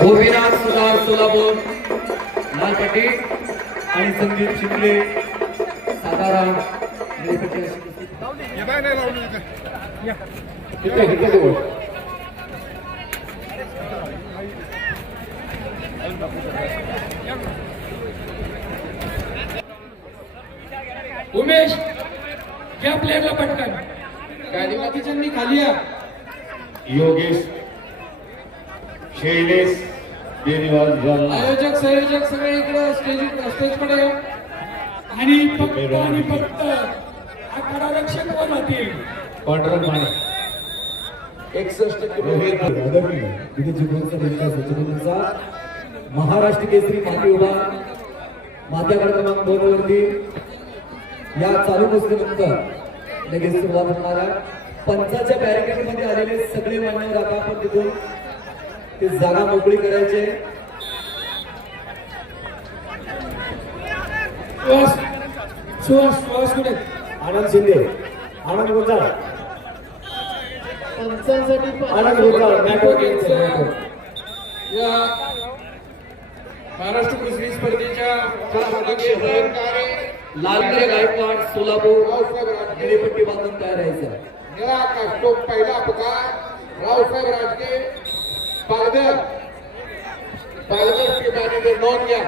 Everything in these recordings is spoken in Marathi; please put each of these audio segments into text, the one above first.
गोपीनाथ सुधार सोलापूर लालपट्टी आणि संदीप शिंदे सातारा जवळ. उमेश या प्लेअरला पटकन. गाडीमाती चंदी खाली या. योगेश. शैलेश आयोजक संयोजक सगळे इकडे स्टेज स्टेजकडे या. आणि फक्त आणि फक्त आखाडा रक्षक कोण होतील? पांढरं माने. एकसष्ट किलो. रोहित. आदरणीय विधी जिल्ह्याचा नेता सचिवांचा महाराष्ट्र केसरी माती उभा. मात्याकडे क्रमांक दोन वरती. या चालू कुस्तीनंतर लगेच सुरुवात होणार आहे. पंचाच्या बॅरिकेडमध्ये आलेले सगळे मान्यवर आता आपण तिथून ती जागा मोकळी करायची. आनंद शिंदे. आनंद पंचांसाठी आनंद यांचं. या महाराष्ट्र कुस्ती स्पर्धेच्या लालगिरे गायकवाड सोलापूर. निळीपट्टी बांधून तयार राहायचं पहिला पुकार रावसाहेब अगर पार्लियामेंट के मैनेजर नॉन गया।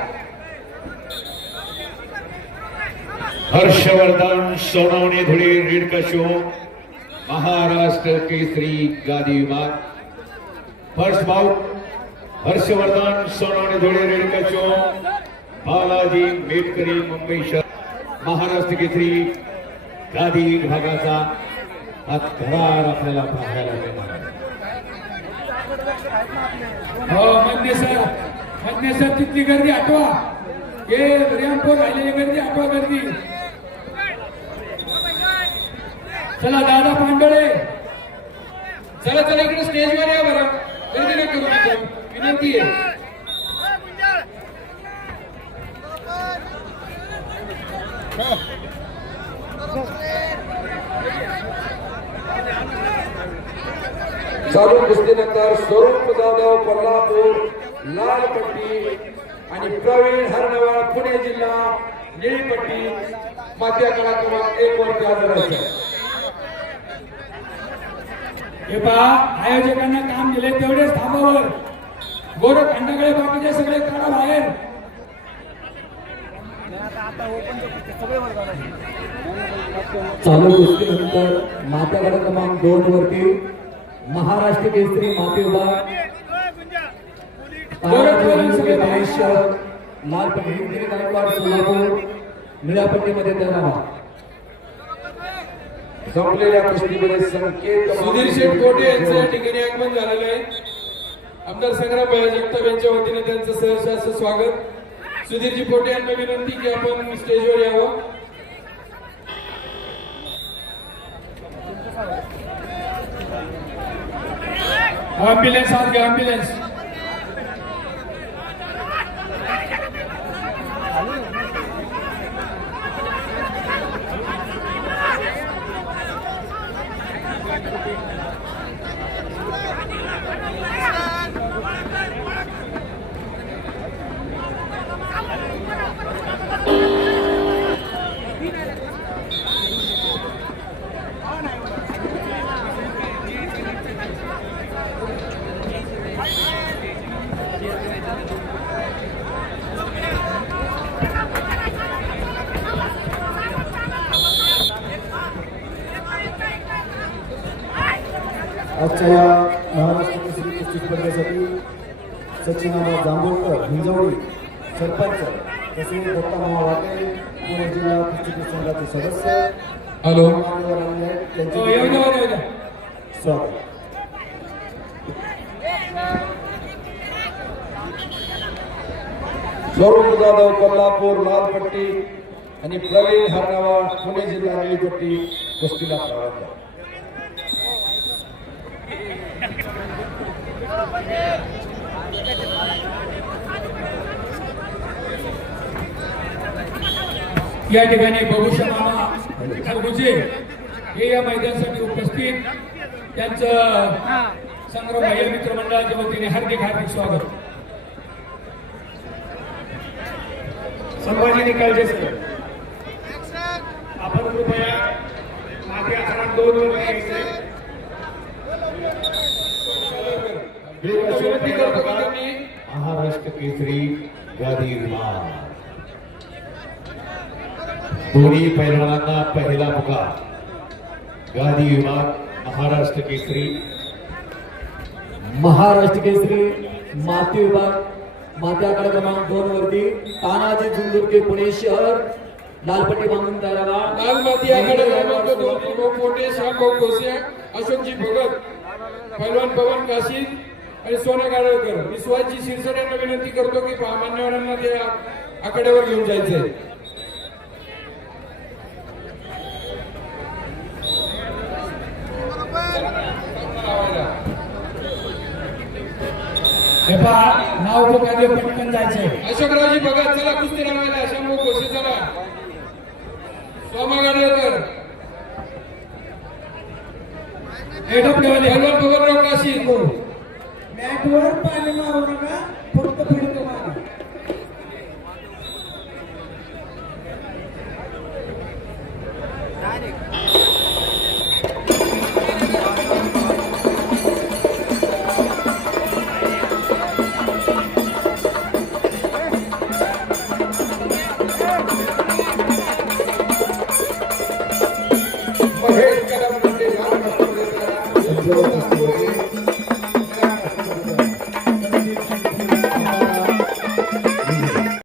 हर्षवर्धन, सोनवने धुले रीढ़ का शो महाराष्ट्र के श्री गांधी विभाग फ़र्स्ट बाउट, हर्षवर्धन, सोनवने धुले रीढ़ का शो बालाजी, मेटकरी मुंबई शहर महाराष्ट्र के श्री गांधी, भागाचा हा करार आपल्याला पाहायला हो मन्ने सर. मन्ने सर तिथली गर्दी आठवा. हे रॅम्पवर राहिलेली गर्दी आठवा गर्दी. चला दादा पांडळे चला चला इकडे स्टेजवर या बरं. गर्दी नका करू इथं. विनंती आहे. हो, हो, हो. चालू कुस्तीनंतर स्वरूप जाधव कोल्हापूर लाल पट्टी आणि प्रवीण हरणवाळ पुणे जिल्हा निळी पट्टी मात्या कळा एक वरती हजर हे पहा आयोजकांना काम दिले तेवढेच थांबावर गोरख खंडाकडे बाकीचे सगळे काढा बाहेर. चालू कुस्तीनंतर मात्याकडे क्रमांक दोन वरती महाराष्ट्र केसरी माती विभाग ताराजी महेश लाल पट्टी हिंदवी गायकवाड सोलापूर? निळ्या पट्टीमध्ये तयार राहा संपलेल्या कुस्तीमध्ये संकेत. सुधीर शेठ कोटे यांचं या ठिकाणी आगमन झालेलं आहे. आमदार संग्राम भाई जगताप यांच्या वतीने त्यांचं सहर्ष असं स्वागत. सुधीरजी पोटे यांना विनंती की आपण स्टेजवर यावं. ambulance आगे ambulance सचिनाबा जांभूळकर हिंजवडी सरपंच तसेच दत्तामामा वाटे पुणे जिल्हा कुस्ती संघाचे सदस्य हॅलो. हो, त्यांचे द्या स्वागत. स्वरूप जाधव कोल्हापूर लाल पट्टी आणि प्रवीण हरणवाळ पुणे जिल्हा निळी पट्टी कुस्तीला प्रारंभ या ठिकाणी भविष्य मामा खरगुजे हे या मैदानासाठी उपस्थित. त्यांचं संग्रह मित्रमंडळाच्या वतीने हार्दिक हार्दिक स्वागत. संभाजी निकालजे आपण कृपया मागे आकारात दोन वर्ष करतो महाराष्ट्र केसरी गादी दोन्ही पैलवानांना पहिला पुकार. गादी विभाग महाराष्ट्र केसरी महाराष्ट्र केसरी माती विभाग. माती आकडा क्रमांक दोन वरती तानाजी झुंजुर्के पुणे शहर. लालपट्टी बांधून तयार राहा. लाल माती आखाडा क्रमांक दोन भाऊ पोटे कोसे अशोकजी भगत. पैलवान पवन काशी आणि सोन्या गाडवकर मी शिरसट यांना विनंती करतो की मान्यवरांना ते आ- आखाड्यावर घेऊन जायचंय नाव पटकन जायचंय. अशोकरावजी भगत चला कुस्ती लावायला श्यामभाऊ कोसे चला. सोमा गाडवकर एडब्ल्यूएल पैलवान पवनराव काशी. ನೆಟ್ವರ್ಕ್ ಅವರನ್ನ பொருத்தப்படுத்துமாறு